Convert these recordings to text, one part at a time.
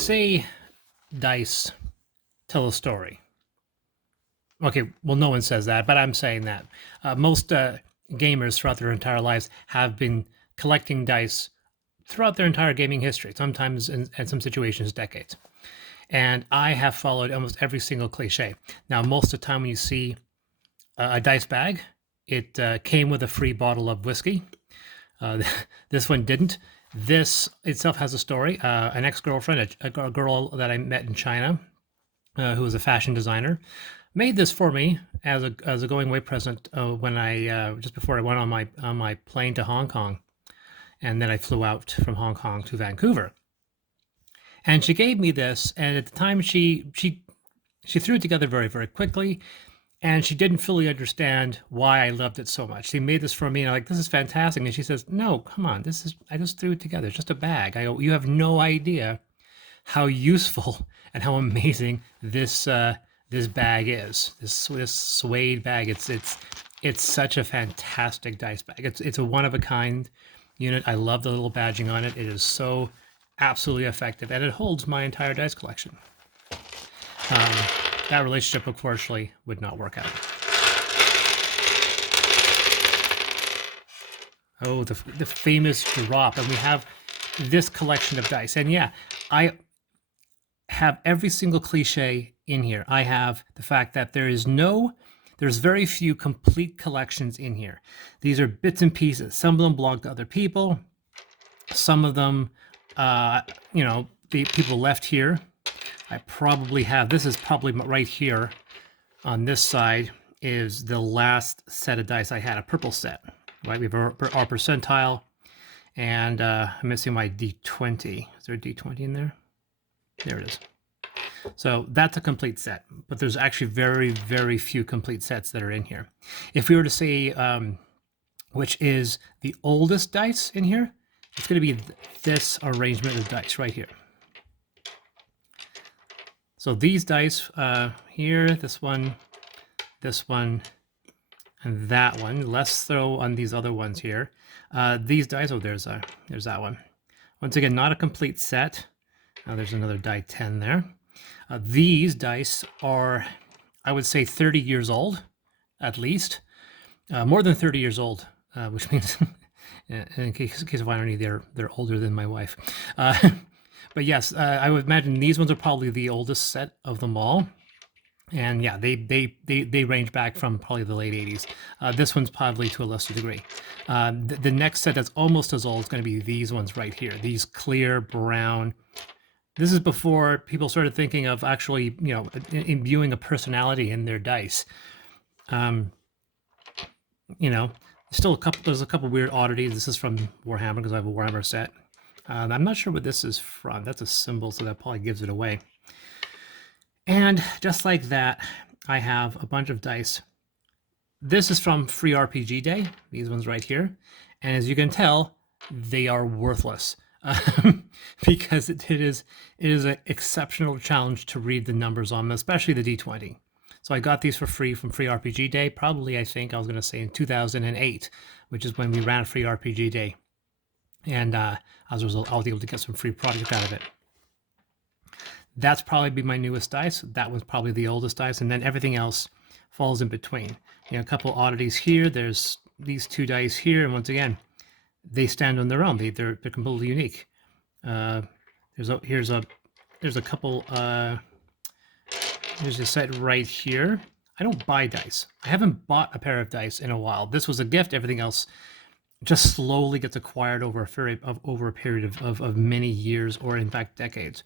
say dice tell a story. Okay, well, no one says that, but I'm saying that. Most gamers throughout their entire lives have been collecting dice throughout their entire gaming history, sometimes in some situations, decades. And I have followed almost every single cliche. Now, most of the time when you see a dice bag, it came with a free bottle of whiskey. This one didn't. This itself has a story. An ex-girlfriend, a girl that I met in China, who was a fashion designer, made this for me as a going away present when I just before I went on my plane to Hong Kong, and then I flew out from Hong Kong to Vancouver. And she gave me this, and at the time she threw it together very, very quickly, and she didn't fully understand why I loved it so much. She made this for me, and I'm like, this is fantastic. And she says, no, come on, I just threw it together. It's just a bag. I go, you have no idea how useful and how amazing this this bag is. This suede bag. It's such a fantastic dice bag. It's a one of a kind unit. I love the little badging on it. It is so absolutely effective, and it holds my entire dice collection. That relationship, unfortunately, would not work out. Oh, the famous drop, and we have this collection of dice. And yeah, I have every single cliche in here. I have the fact that there's very few complete collections in here. These are bits and pieces. Some of them belong to other people. Some of them, the people left here. I probably have, this is probably right here on this side is the last set of dice I had, a purple set, right? We have our percentile, and I'm missing my D20. Is there a D20 in there? There it is. So that's a complete set, but there's actually very, very few complete sets that are in here. If we were to say which is the oldest dice in here, it's going to be this arrangement of dice right here. So these dice here, this one, and that one. Less so on these other ones here. These dice, oh, there's that one. Once again, not a complete set. There's another die 10 there. These dice are, I would say, 30 years old, at least. More than 30 years old, which means, in case of irony, they're older than my wife. But yes, I would imagine these ones are probably the oldest set of them all. And yeah, they range back from probably the late 80s. This one's probably to a lesser degree. The next set that's almost as old is going to be these ones right here. These clear brown. This is before people started thinking of actually, imbuing a personality in their dice. Still there's a couple weird oddities. This is from Warhammer because I have a Warhammer set. I'm not sure what this is from. That's a symbol, so that probably gives it away. And just like that, I have a bunch of dice. This is from Free RPG Day, these ones right here. And as you can tell, they are worthless because it is an exceptional challenge to read the numbers on them, especially the D20. So I got these for free from Free RPG Day, probably I think I was going to say in 2008, which is when we ran Free RPG Day. And as a result, I was able to get some free product out of it. That's probably be my newest dice. That was probably the oldest dice, and then everything else falls in between. A couple oddities here. There's these two dice here, and once again, they stand on their own. They're completely unique. There's a couple. There's a set right here. I don't buy dice. I haven't bought a pair of dice in a while. This was a gift. Everything else just slowly gets acquired over a period of many years, or in fact decades.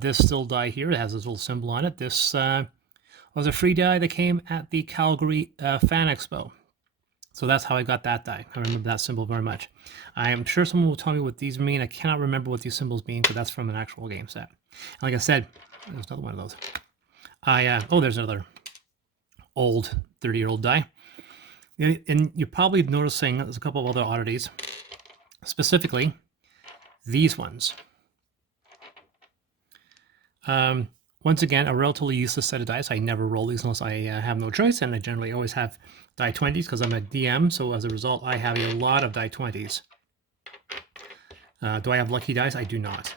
This still die here, it has this little symbol on it. This was a free die that came at the Calgary Fan Expo. So that's how I got that die. I remember that symbol very much. I am sure someone will tell me what these mean. I cannot remember what these symbols mean, but that's from an actual game set. And like I said, there's another one of those. There's another old 30-year-old die. And you're probably noticing there's a couple of other oddities, specifically these ones. Once again, a relatively useless set of dice. I never roll these unless I have no choice, and I generally always have die 20s because I'm a DM, so as a result, I have a lot of die 20s. Do I have lucky dice? I do not.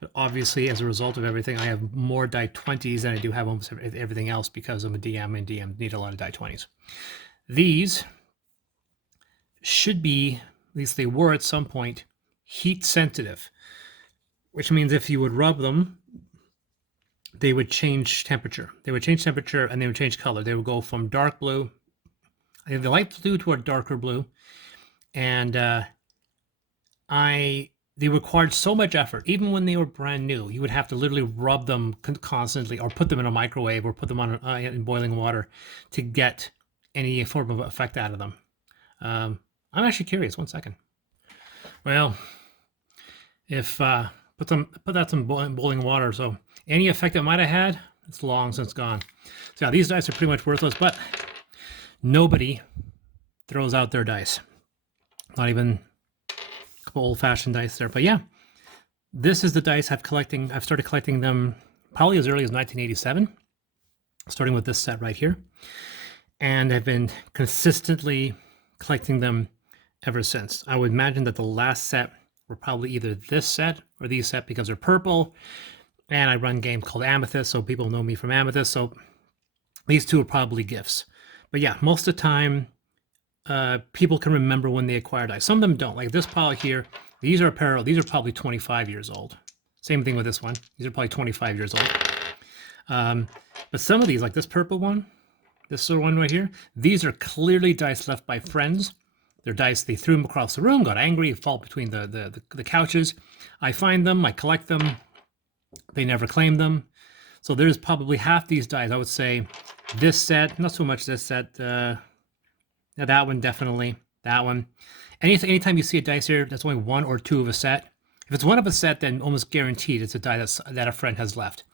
But obviously, as a result of everything, I have more die 20s than I do have almost everything else because I'm a DM, and DM need a lot of die 20s. These should be, at least they were at some point, heat sensitive, which means if you would rub them, they would change temperature. They would change temperature and they would change color. They would go from dark blue, the light blue, to a darker blue. And they required so much effort. Even when they were brand new, you would have to literally rub them constantly, or put them in a microwave, or put them on in boiling water to get any form of effect out of them. I'm actually curious. 1 second. Well, if put that in boiling water, so any effect it might have had, it's long since gone. So yeah, these dice are pretty much worthless, but nobody throws out their dice. Not even a couple old-fashioned dice there. But yeah, this is the dice I've started collecting them probably as early as 1987, starting with this set right here. And I've been consistently collecting them ever since. I would imagine that the last set were probably either this set or these set, because they're purple. And I run games called Amethyst, so people know me from Amethyst. So these two are probably gifts. But yeah, most of the time, people can remember when they acquired dice. Some of them don't. Like this pile here, these are probably 25 years old. Same thing with this one. These are probably 25 years old. But some of these, like this purple one, this little one right here, these are clearly dice left by friends. They're dice, they threw them across the room, got angry, fall between the couches. I find them, I collect them. They never claim them. So there's probably half these dice. I would say this set, not so much this set. That one definitely. That one. Anytime you see a dice here, that's only one or two of a set. If it's one of a set, then almost guaranteed it's a die that a friend has left.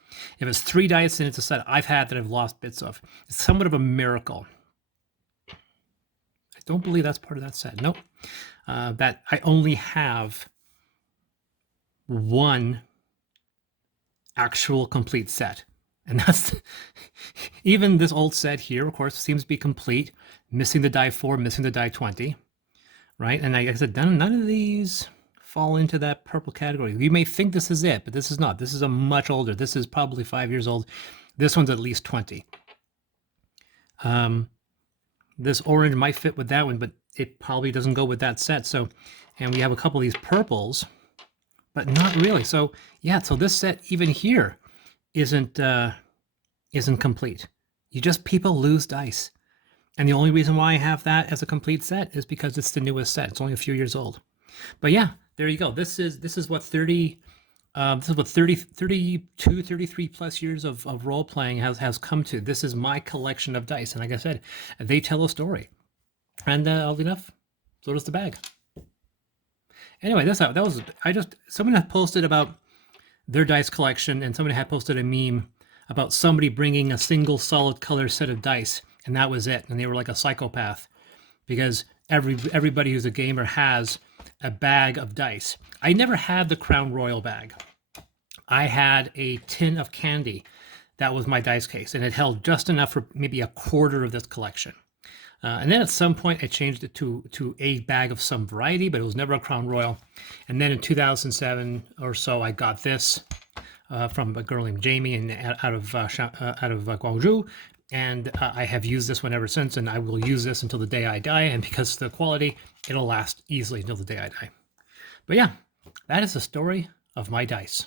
If it's 3 dice, then it's a set I've had that I've lost bits of. It's somewhat of a miracle. I don't believe that's part of that set. Nope. That I only have one actual complete set, and that's even this old set here, of course, seems to be complete, missing the die 4, missing the die 20, right? And like I said, none of these fall into that purple category. You may think this is it, but this is not. This is a much older. This is probably 5 years old. This one's at least 20. This orange might fit with that one, but it probably doesn't go with that set. So, and we have a couple of these purples, but not really. So yeah, so this set even here isn't complete. People lose dice. And the only reason why I have that as a complete set is because it's the newest set. It's only a few years old. But yeah, there you go. This is what 32, 33 plus years of role playing has come to. This is my collection of dice. And like I said, they tell a story. And oddly enough, so does the bag. Anyway, someone had posted about their dice collection, and somebody had posted a meme about somebody bringing a single solid color set of dice, and that was it. And they were like a psychopath, because everybody who's a gamer has a bag of dice. I never had the Crown Royal bag. I had a tin of candy. That was my dice case, and it held just enough for maybe a quarter of this collection. And then at some point I changed it to a bag of some variety, but it was never a Crown Royal. And then in 2007 or so, I got this from a girl named Jamie out of Guangzhou. And I have used this one ever since, and I will use this until the day I die. And because of the quality, it'll last easily until the day I die. But yeah, that is the story of my dice.